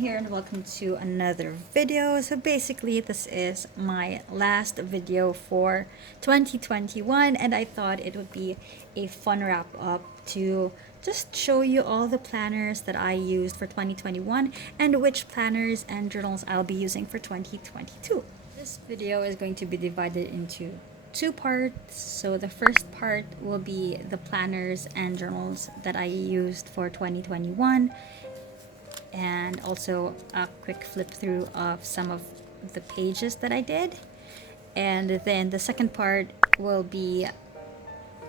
here and welcome to another video. So basically this is my last video for 2021 and I thought it would be a fun wrap up to just show you all the planners that I used for 2021 and which planners and journals I'll be using for 2022. This video is going to be divided into two parts. So the first part will be the planners and journals that I used for 2021 and also a quick flip through of some of the pages that I did. And then the second part will be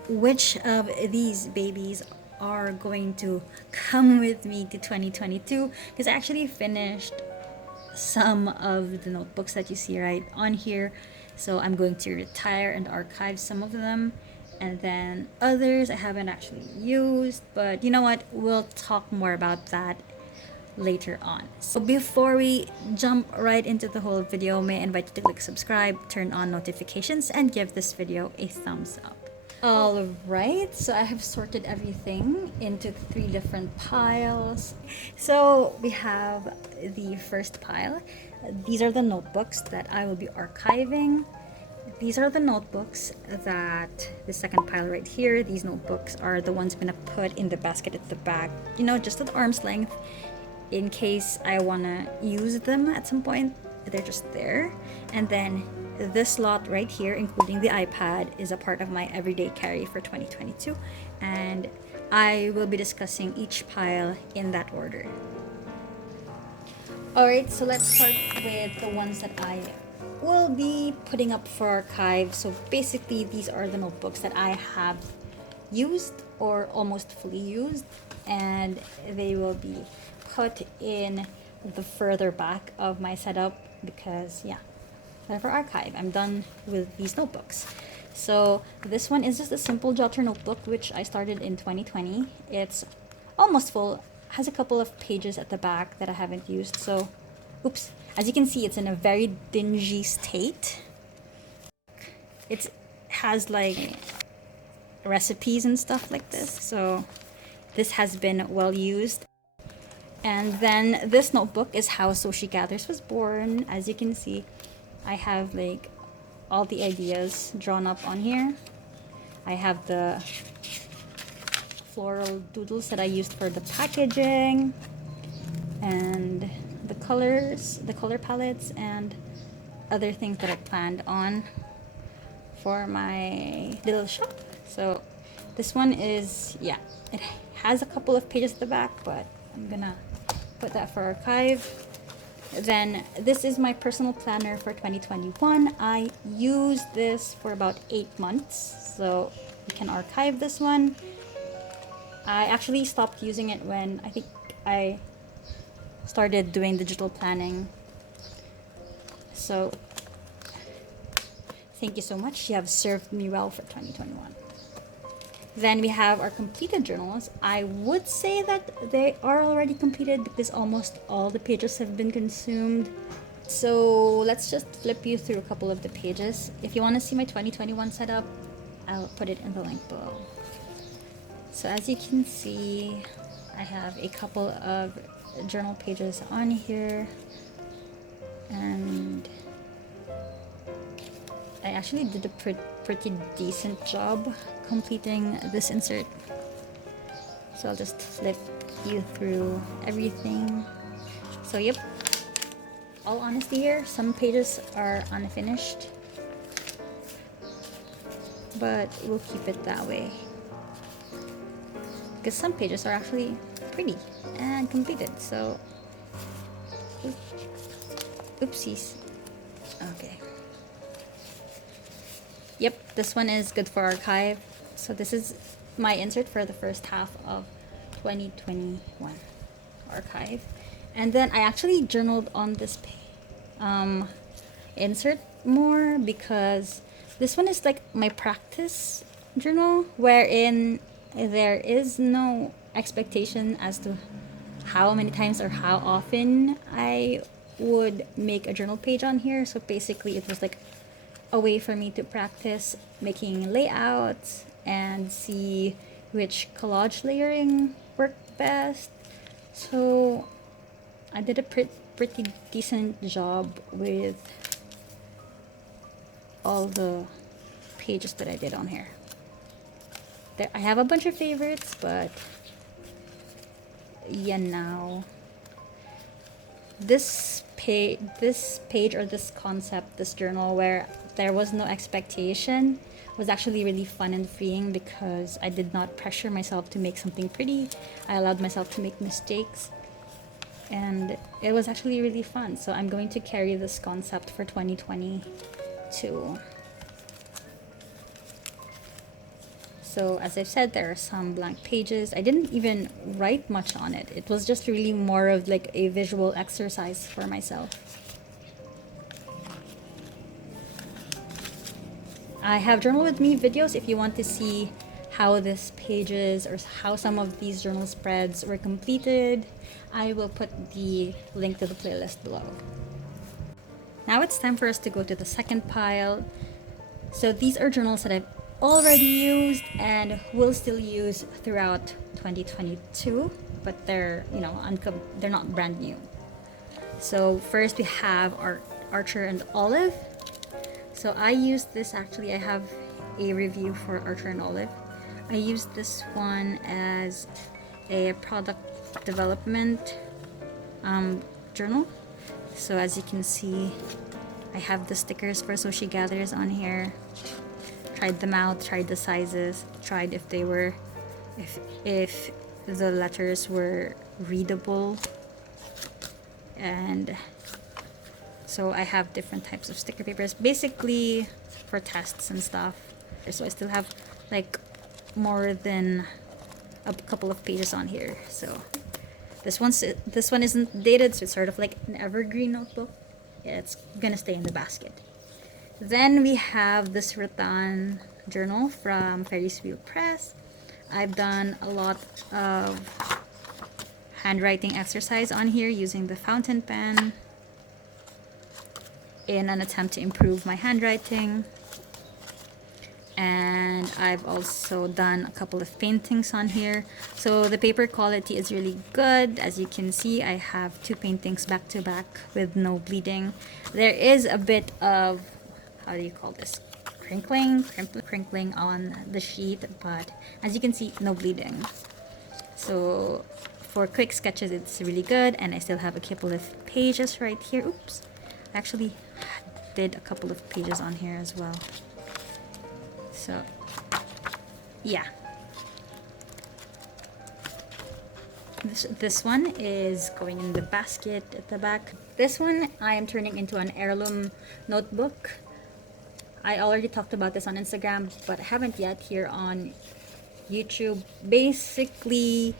which of these babies are going to come with me to 2022, because I actually finished some of the notebooks that you see right on here. So I'm going to retire and archive some of them, and then others I haven't actually used, but you know what, we'll talk more about that later on. So before we jump right into the whole video, may I invite you to click subscribe, turn on notifications, and give this video a thumbs up. Alright, so I have sorted everything into 3 different piles. So we have the first pile. These are the notebooks that I will be archiving. These are the notebooks that the second pile right here. These notebooks are the ones I'm gonna put in the basket at the back, you know, just at arm's length in case I want to use them at some point. They're just there. And then this lot right here, including the iPad, is a part of my everyday carry for 2022, and I will be discussing each pile in that order. Alright, so let's start with the ones that I will be putting up for archive. So basically these are the notebooks that I have used or almost fully used, and they will be put in the further back of my setup because yeah, they're for archive. I'm done with these notebooks. So this one is just a simple jotter notebook which I started in 2020. It's almost full, has a couple of pages at the back that I haven't used. So oops, as you can see, it's in a very dingy state. It has like recipes and stuff like this, so this has been well used. And then this notebook is how So She Gathers was born. As you can see, I have like all the ideas drawn up on here. I have the floral doodles that I used for the packaging, and the colors, the color palettes, and other things that I planned on for my little shop. So this one is, yeah, it has a couple of pages at the back, but I'm gonna put that for archive. Then this is my personal planner for 2021. I used this for about 8 months, so you can archive this one. I actually stopped using it when I think I started doing digital planning. So thank you so much. You have served me well for 2021. Then we have our completed journals. I would say that they are already completed because almost all the pages have been consumed. So let's just flip you through a couple of the pages. If you want to see my 2021 setup, I'll put it in the link below. So as you can see, I have a couple of journal pages on here, and I actually did a pretty decent job completing this insert. So I'll just flip you through everything. So yep, all honesty here, some pages are unfinished, but we'll keep it that way because some pages are actually pretty and completed. So oopsies. Okay. Yep, this one is good for archive. So this is my insert for the first half of 2021 archive. And then I actually journaled on this insert more because this one is like my practice journal, wherein there is no expectation as to how many times or how often I would make a journal page on here. So basically it was like a way for me to practice making layouts and see which collage layering worked best. So I did a pretty decent job with all the pages that I did on here. I have a bunch of favorites, but yeah, now this page or this concept, this journal where there was no expectation, was actually really fun and freeing because I did not pressure myself to make something pretty. I allowed myself to make mistakes, and it was actually really fun. So I'm going to carry this concept for 2022. So as I've said, there are some blank pages. I didn't even write much on it. It was just really more of like a visual exercise for myself. I have Journal With Me videos if you want to see how this pages or how some of these journal spreads were completed. I will put the link to the playlist below. Now it's time for us to go to the second pile. So these are journals that I've already used and will still use throughout 2022, but they're, you know, they're not brand new. So first we have our Archer and Olive. So I used this, actually I have a review for Archer and Olive. I used this one as a product development journal. So as you can see, I have the stickers for So She Gathers on here. Tried them out, tried the sizes, tried if they were, if the letters were readable. And so I have different types of sticker papers, basically for tests and stuff. So I still have like more than a couple of pages on here. So this one isn't dated, so it's sort of like an evergreen notebook. Yeah, it's gonna stay in the basket. Then we have this rattan journal from Ferris Wheel Press. I've done a lot of handwriting exercise on here using the fountain pen in an attempt to improve my handwriting. And I've also done a couple of paintings on here. So the paper quality is really good. As you can see, I have 2 paintings back to back with no bleeding. There is a bit of, how do you call this, crinkling on the sheet, but as you can see, no bleeding. So for quick sketches, it's really good. And I still have a couple of pages right here. Oops, I actually did a couple of pages on here as well. So yeah, this one is going in the basket at the back. This one I am turning into an heirloom notebook. I already talked about this on Instagram, but I haven't yet here on YouTube. Basically,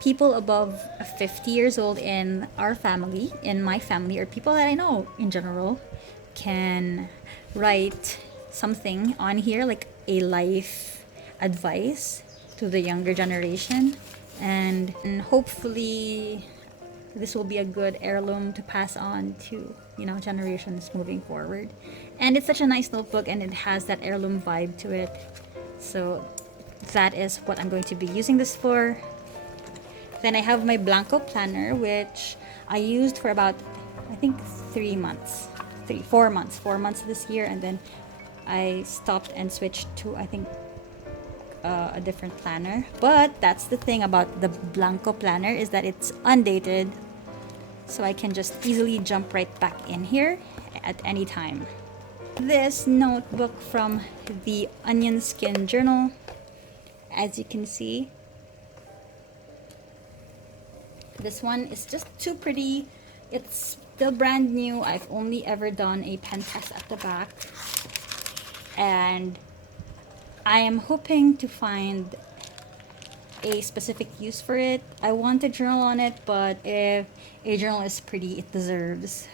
people above 50 years old in our family, in my family, or people that I know in general, can write something on here, like a life advice to the younger generation, and hopefully this will be a good heirloom to pass on to, you know, generations moving forward. And it's such a nice notebook, and it has that heirloom vibe to it. So that is what I'm going to be using this for. Then I have my Blanco planner, which I used for about, I think 4 months this year, and then I stopped and switched to, I think, a different planner. But that's the thing about the Blanco planner, is that it's undated, so I can just easily jump right back in here at any time. This notebook from the Onion Skin Journal, as you can see, this one is just too pretty. It's still brand new. I've only ever done a pen test at the back, and I am hoping to find a specific use for it. I want a journal on it, but if a journal is pretty, it deserves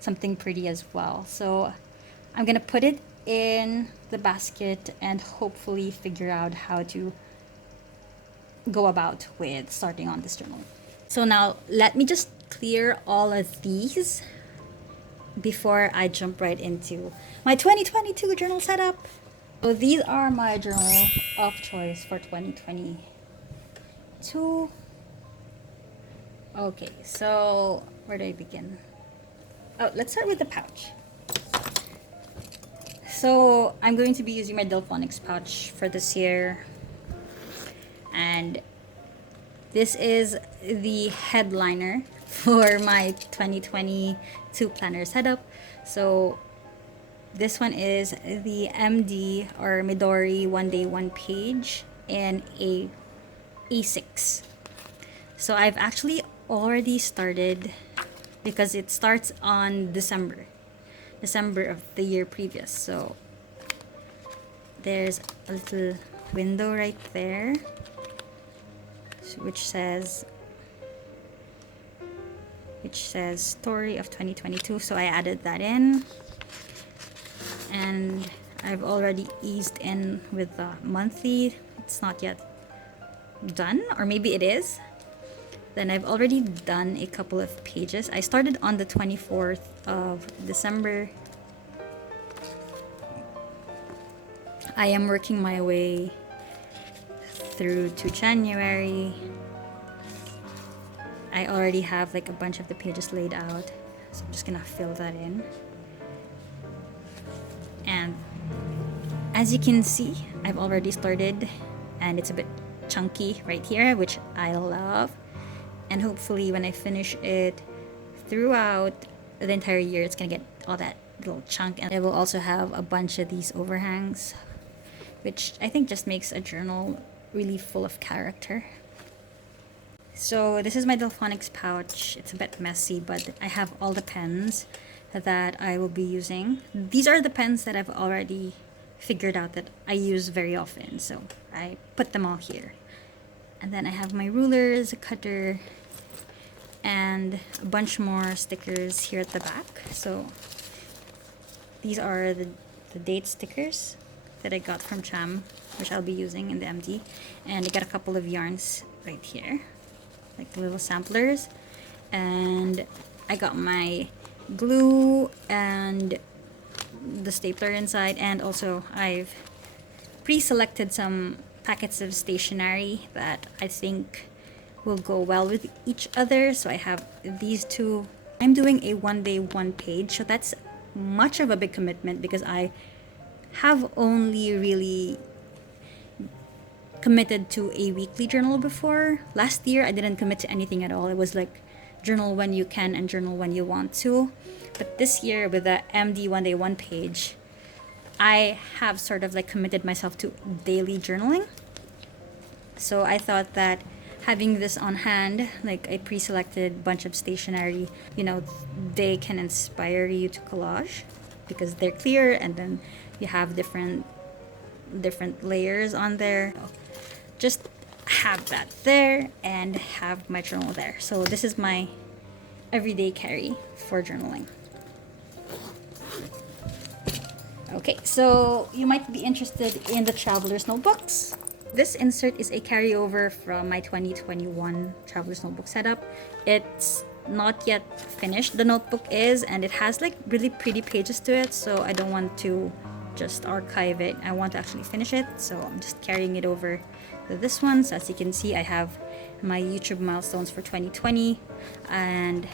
something pretty as well. So I'm gonna put it in the basket and hopefully figure out how to go about with starting on this journal. So now let me just clear all of these before I jump right into my 2022 journal setup. So these are my journal of choice for 2022. Okay, so where do I begin? Oh, let's start with the pouch. So I'm going to be using my Delphonics pouch for this year, and this is the headliner for my 2022 planner setup. So this one is the MD or Midori One Day One Page in a A6. So I've actually already started because it starts on December of the year previous. So there's a little window right there which says story of 2022. So I added that in, and I've already eased in with the monthly. It's not yet done, or maybe it is. Then I've already done a couple of pages. I started on the 24th of December. I am working my way through to January. I already have like a bunch of the pages laid out, so I'm just gonna fill that in. And as you can see, I've already started, and it's a bit chunky right here, which I love. And hopefully when I finish it throughout the entire year, it's gonna get all that little chunk, and it will also have a bunch of these overhangs, which I think just makes a journal really full of character. So this is my Delphonics pouch. It's a bit messy, but I have all the pens that I will be using. These are the pens that I've already figured out that I use very often, so I put them all here. And then I have my rulers, a cutter, and a bunch more stickers here at the back. So these are the date stickers that I got from Cham, which I'll be using in the MD. And I got a couple of yarns right here, like the little samplers. And I got my glue and the stapler inside, and also I've pre-selected some packets of stationery that I think will go well with each other. So I have these two. I'm doing a one day one page, so that's much of a big commitment because I have only really committed to a weekly journal before. Last year I didn't commit to anything at all. It was like journal when you can and journal when you want to. But this year with the MD one day one page, I have sort of like committed myself to daily journaling. So I thought that having this on hand, like a pre-selected bunch of stationery, they can inspire you to collage because they're clear, and then you have different layers on there. Just have that there and have my journal there. So this is my everyday carry for journaling. Okay, so you might be interested in the traveler's notebooks. This insert is a carryover from my 2021 traveler's notebook setup. It's not yet finished, the notebook is, and it has like really pretty pages to it, so I don't want to just archive it. I want to actually finish it, so I'm just carrying it over to this one. So as you can see, I have my YouTube milestones for 2020, and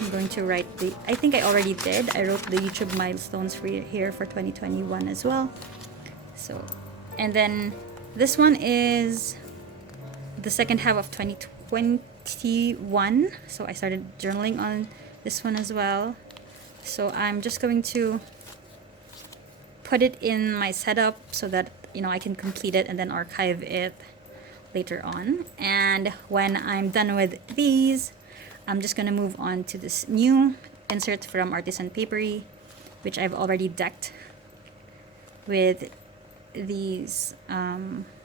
I'm going to write I think I already did. I wrote the YouTube milestones for here for 2021 as well. So, and then this one is the second half of 2021. So I started journaling on this one as well. So I'm just going to put it in my setup so that I can complete it and then archive it later on. And when I'm done with these, I'm just gonna move on to this new insert from Artisan Papery, which I've already decked with these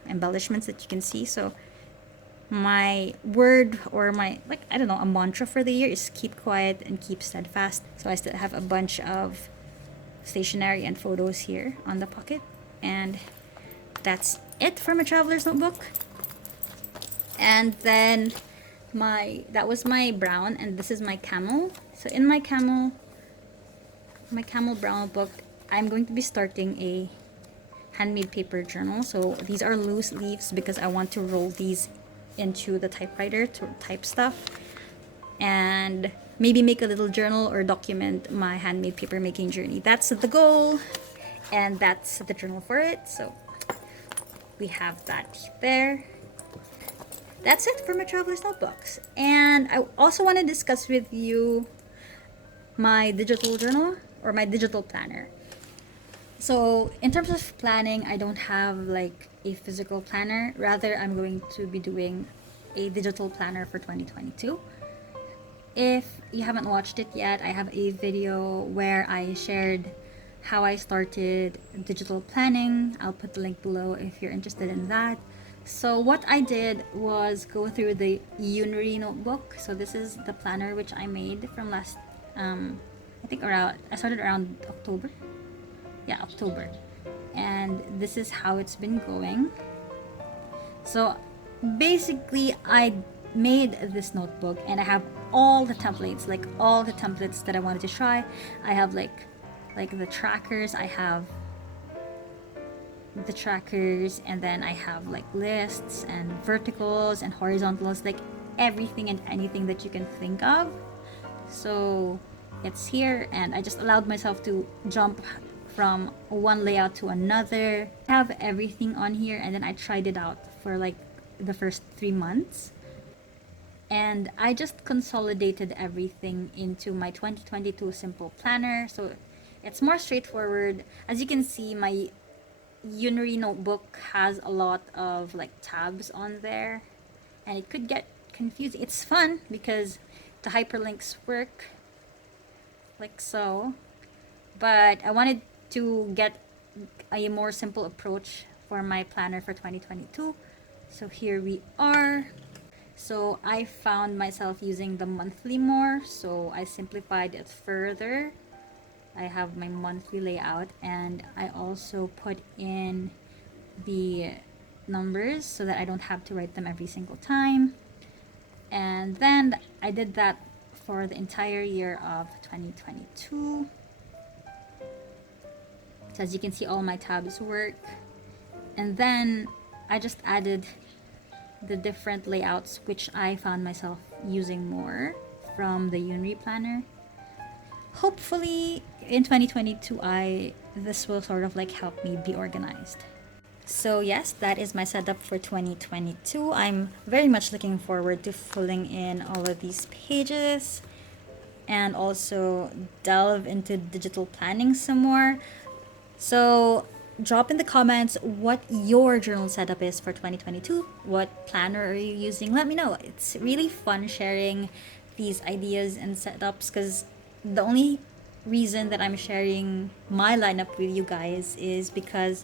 embellishments that you can see. So my word, or my, I don't know, a mantra for the year is keep quiet and keep steadfast. So I still have a bunch of stationery and photos here on the pocket, and that's it for my traveler's notebook. And then that was my brown, and this is my camel. So in my camel brown book, I'm going to be starting a handmade paper journal. So these are loose leaves because I want to roll these into the typewriter to type stuff. and maybe make a little journal or document my handmade paper making journey. That's the goal, and that's the journal for it. So we have that there. That's it for my traveler's notebooks. And I also want to discuss with you my digital journal or my digital planner. So in terms of planning, I don't have like a physical planner. Rather, I'm going to be doing a digital planner for 2022. If you haven't watched it yet, I have a video where I shared how I started digital planning. I'll put the link below if you're interested in that. So what I did was go through the Unary notebook. So this is the planner which I made from last, I think I started around October. Yeah, October. And this is how it's been going. So basically I made this notebook and I have all the templates, like all the templates that I wanted to try. I have like the trackers, I have the trackers, and then I have like lists and verticals and horizontals, like everything and anything that you can think of. So it's here, and I just allowed myself to jump from one layout to another. I have everything on here, and then I tried it out for like the first 3 months, and I just consolidated everything into my 2022 simple planner. So it's more straightforward. As you can see, my Unary notebook has a lot of like tabs on there, and it could get confusing. It's fun because the hyperlinks work like so, but I wanted to get a more simple approach for my planner for 2022. So here we are. So I found myself using the monthly more, so I simplified it further. I have my monthly layout, and I also put in the numbers so that I don't have to write them every single time. And then I did that for the entire year of 2022. So as you can see, all my tabs work. And then I just added the different layouts which I found myself using more from the Unary planner. Hopefully in 2022 this will sort of like help me be organized. So yes, that is my setup for 2022. I'm very much looking forward to filling in all of these pages and also delve into digital planning some more. So drop in the comments what your journal setup is for 2022. What planner are you using? Let me know. It's really fun sharing these ideas and setups, because the only reason that I'm sharing my lineup with you guys is because,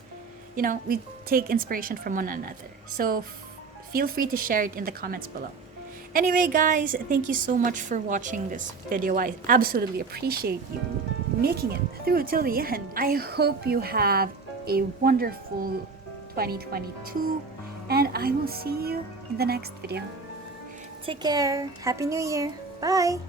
you know, we take inspiration from one another. So feel free to share it in the comments below. Anyway, guys, thank you so much for watching this video. I absolutely appreciate you making it through till the end. I hope you have a wonderful 2022, and I will see you in the next video. Take care. Happy New Year. Bye.